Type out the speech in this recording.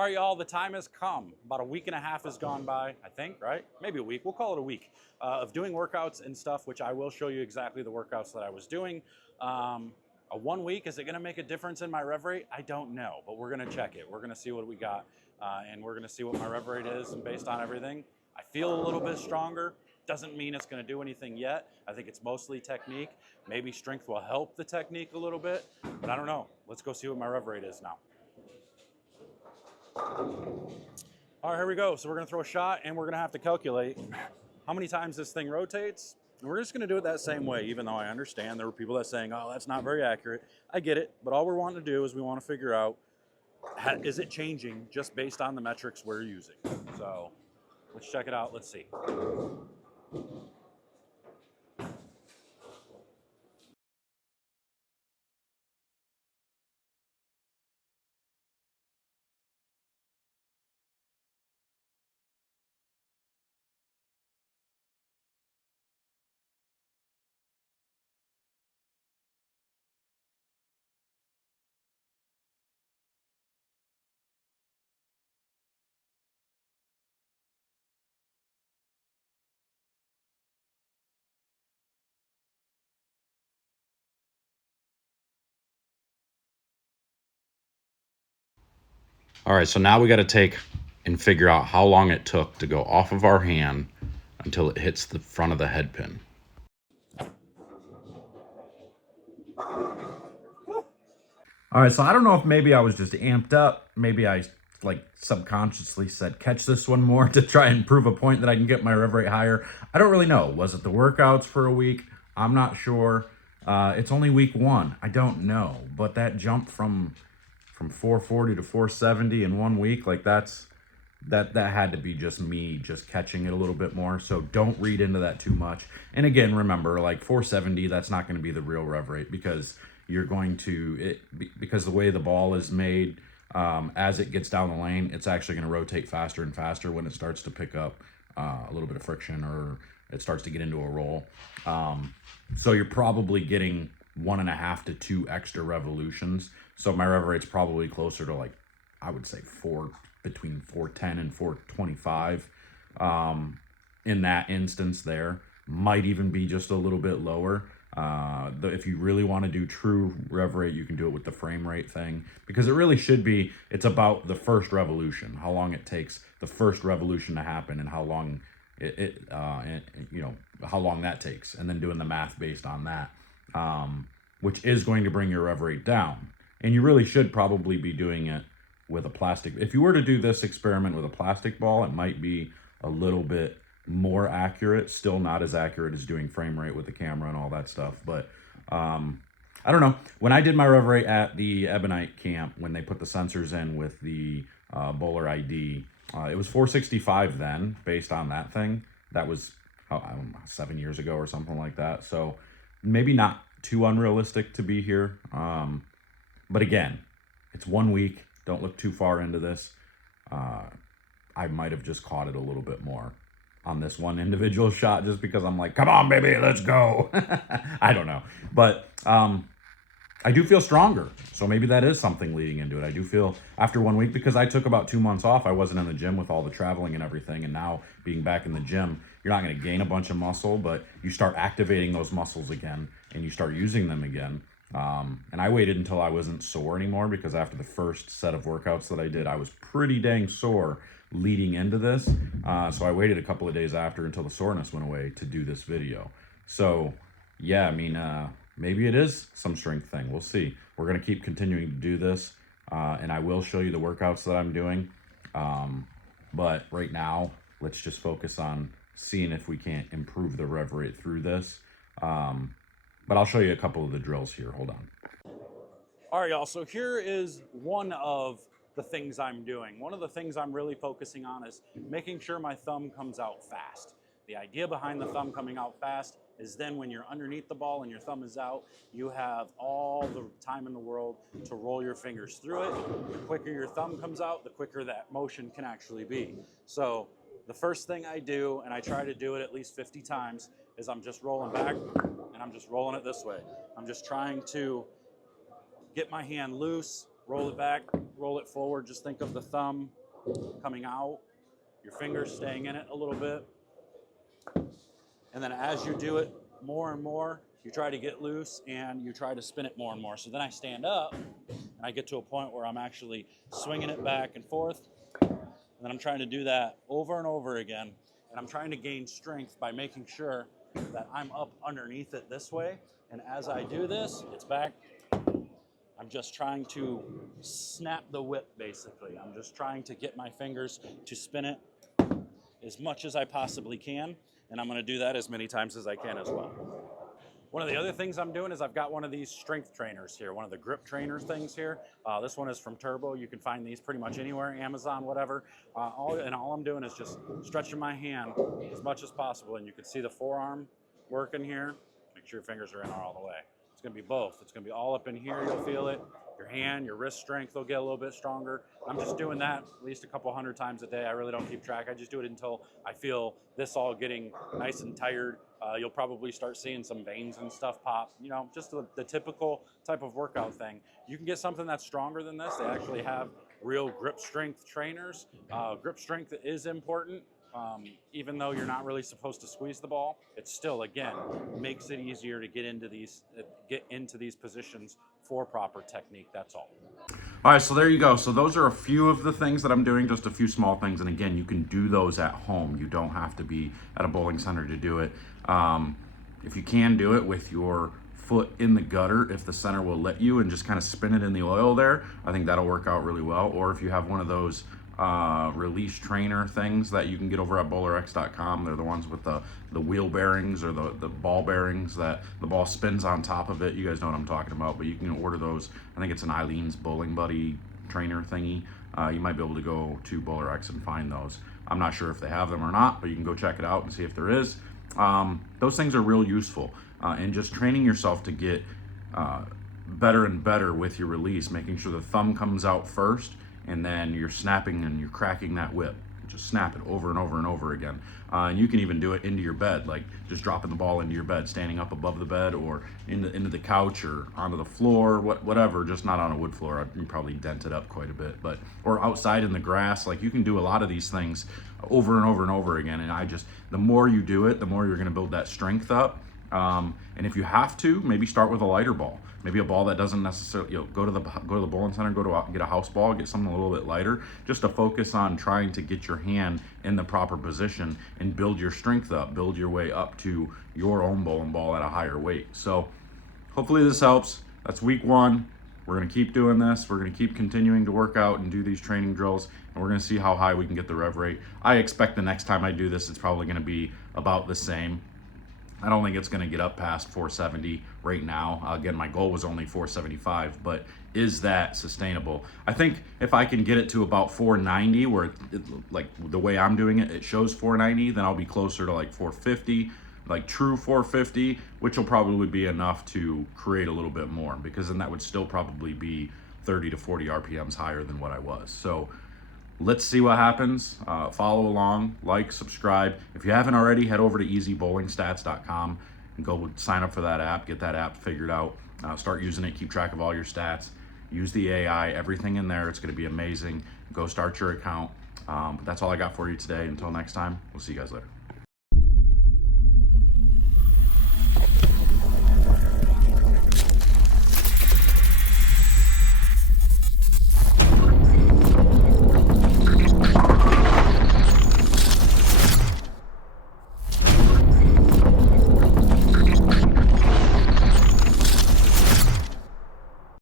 All right, y'all, the time has come. About a week and a half has gone by, I think, right? Maybe a week. We'll call it a week of doing workouts and stuff, which I will show you exactly the workouts that I was doing. A 1 week, is it going to make a difference in my rev rate? I don't know, but we're going to check it. We're going to see what we got, and we're going to see what my rev rate is. And based on everything, I feel a little bit stronger. Doesn't mean it's going to do anything yet. I think it's mostly technique. Maybe strength will help the technique a little bit, but I don't know. Let's go see what my rev rate is now. All right, here we go. So we're gonna throw a shot and we're gonna have to calculate how many times this thing rotates. And we're just gonna do it that same way, even though I understand there were people that are saying, oh, that's not very accurate. I get it, but all we're wanting to do is we wanna figure out, is it changing just based on the metrics we're using? So let's check it out, let's see. All right, so now we got to take and figure out how long it took to go off of our hand until it hits the front of the head pin. All right, so I don't know if maybe I was just amped up. Maybe I like subconsciously said, catch this one more to try and prove a point that I can get my rev rate higher. I don't really know. Was it the workouts for a week? I'm not sure. It's only week one. I don't know. But that jump from 440 to 470 in 1 week, like that had to be just me just catching it a little bit more. So don't read into that too much. And again, remember, like 470, that's not going to be the real rev rate because you're going to, because the way the ball is made, as it gets down the lane, it's actually going to rotate faster and faster when it starts to pick up a little bit of friction or it starts to get into a roll. So you're probably getting 1.5 to 2 extra revolutions. So my rev rate's probably closer to, like, I would say between 410 and 425 in that instance there. Might even be just a little bit lower. If you really want to do true rev rate, you can do it with the frame rate thing because it really should be, it's about the first revolution, how long it takes the first revolution to happen and how long how long that takes, and then doing the math based on that, which is going to bring your rev rate down. And you really should probably be doing it with a plastic. If you were to do this experiment with a plastic ball, it might be a little bit more accurate. Still not as accurate as doing frame rate with the camera and all that stuff. But I don't know. When I did my rev rate at the Ebonite camp, when they put the sensors in with the Bowler ID, it was 465 then, based on that thing. That was, I don't know, 7 years ago or something like that. So maybe not too unrealistic to be here. But again, it's 1 week. Don't look too far into this. I might have just caught it a little bit more on this one individual shot just because I'm like, come on, baby, let's go. I don't know. But I do feel stronger. So maybe that is something leading into it. I do feel after 1 week, because I took about 2 months off. I wasn't in the gym with all the traveling and everything. And now being back in the gym, you're not going to gain a bunch of muscle, but you start activating those muscles again and you start using them again. And I waited until I wasn't sore anymore because after the first set of workouts that I did, I was pretty dang sore leading into this. So I waited a couple of days after until the soreness went away to do this video. So yeah, I mean, maybe it is some strength thing. We'll see. We're going to keep continuing to do this. And I will show you the workouts that I'm doing. But right now, let's just focus on seeing if we can't improve the rev rate through this. But I'll show you a couple of the drills here. Hold on. All right, y'all. So here is one of the things I'm doing. One of the things I'm really focusing on is making sure my thumb comes out fast. The idea behind the thumb coming out fast is then when you're underneath the ball and your thumb is out, you have all the time in the world to roll your fingers through it. The quicker your thumb comes out, the quicker that motion can actually be. So the first thing I do, and I try to do it at least 50 times, is I'm just rolling back and I'm just rolling it this way. I'm just trying to get my hand loose, roll it back, roll it forward. Just think of the thumb coming out, your fingers staying in it a little bit. And then as you do it more and more, you try to get loose and you try to spin it more and more. So then I stand up and I get to a point where I'm actually swinging it back and forth. And then I'm trying to do that over and over again. And I'm trying to gain strength by making sure that I'm up underneath it this way. And as I do this, it's back. I'm just trying to snap the whip, basically. I'm just trying to get my fingers to spin it as much as I possibly can. And I'm gonna do that as many times as I can as well. One of the other things I'm doing is I've got one of these strength trainers here, one of the grip trainer things here. This one is from Turbo. You can find these pretty much anywhere, Amazon, whatever. All I'm doing is just stretching my hand as much as possible. And you can see the forearm working here. Make sure your fingers are in all the way. It's gonna be both. It's gonna be all up in here, you'll feel it. Your hand, your wrist strength will get a little bit stronger. I'm just doing that at least a couple hundred times a day. I really don't keep track. I just do it until I feel this all getting nice and tired. You'll probably start seeing some veins and stuff pop, you know, just the typical type of workout thing. You can get something that's stronger than this. They actually have real grip strength trainers. Grip strength is important. Even though you're not really supposed to squeeze the ball, it still, again, makes it easier to get into these positions for proper technique. That's all. All right, so there you go. So those are a few of the things that I'm doing, just a few small things. And again, you can do those at home. You don't have to be at a bowling center to do it. If you can do it with your foot in the gutter, if the center will let you, and just kind of spin it in the oil there, I think that'll work out really well. Or if you have one of those release trainer things that you can get over at bowlerx.com. They're the ones with the wheel bearings or the ball bearings that the ball spins on top of it. You guys know what I'm talking about, but you can order those. I think it's an Eileen's Bowling Buddy trainer thingy. You might be able to go to BowlerX and find those. I'm not sure if they have them or not, but you can go check it out and see if there is. Those things are real useful, and just training yourself to get better and better with your release, making sure the thumb comes out first, and then you're snapping and you're cracking that whip. Just snap it over and over and over again. And you can even do it into your bed, like just dropping the ball into your bed, standing up above the bed or into the couch or onto the floor, whatever, just not on a wood floor. You probably dent it up quite a bit, or outside in the grass. Like, you can do a lot of these things over and over and over again. And the more you do it, the more you're gonna build that strength up. And if you have to, maybe start with a lighter ball. Maybe a ball that doesn't necessarily, go to the bowling center, get a house ball, get something a little bit lighter, just to focus on trying to get your hand in the proper position and build your strength up, build your way up to your own bowling ball at a higher weight. So hopefully this helps. That's week 1. We're gonna keep doing this. We're gonna keep continuing to work out and do these training drills, and we're gonna see how high we can get the rev rate. I expect the next time I do this, it's probably gonna be about the same. I don't think it's going to get up past 470 right now. Again, my goal was only 475, but is that sustainable? I think if I can get it to about 490, where like the way I'm doing it, it shows 490, then I'll be closer to like 450, like true 450, which will probably be enough to create a little bit more, because then that would still probably be 30 to 40 RPMs higher than what I was. So let's see what happens. Follow along, like, subscribe. If you haven't already, head over to easybowlingstats.com and go sign up for that app, get that app figured out, start using it, keep track of all your stats, use the AI, everything in there. It's gonna be amazing. Go start your account. But that's all I got for you today. Until next time, we'll see you guys later.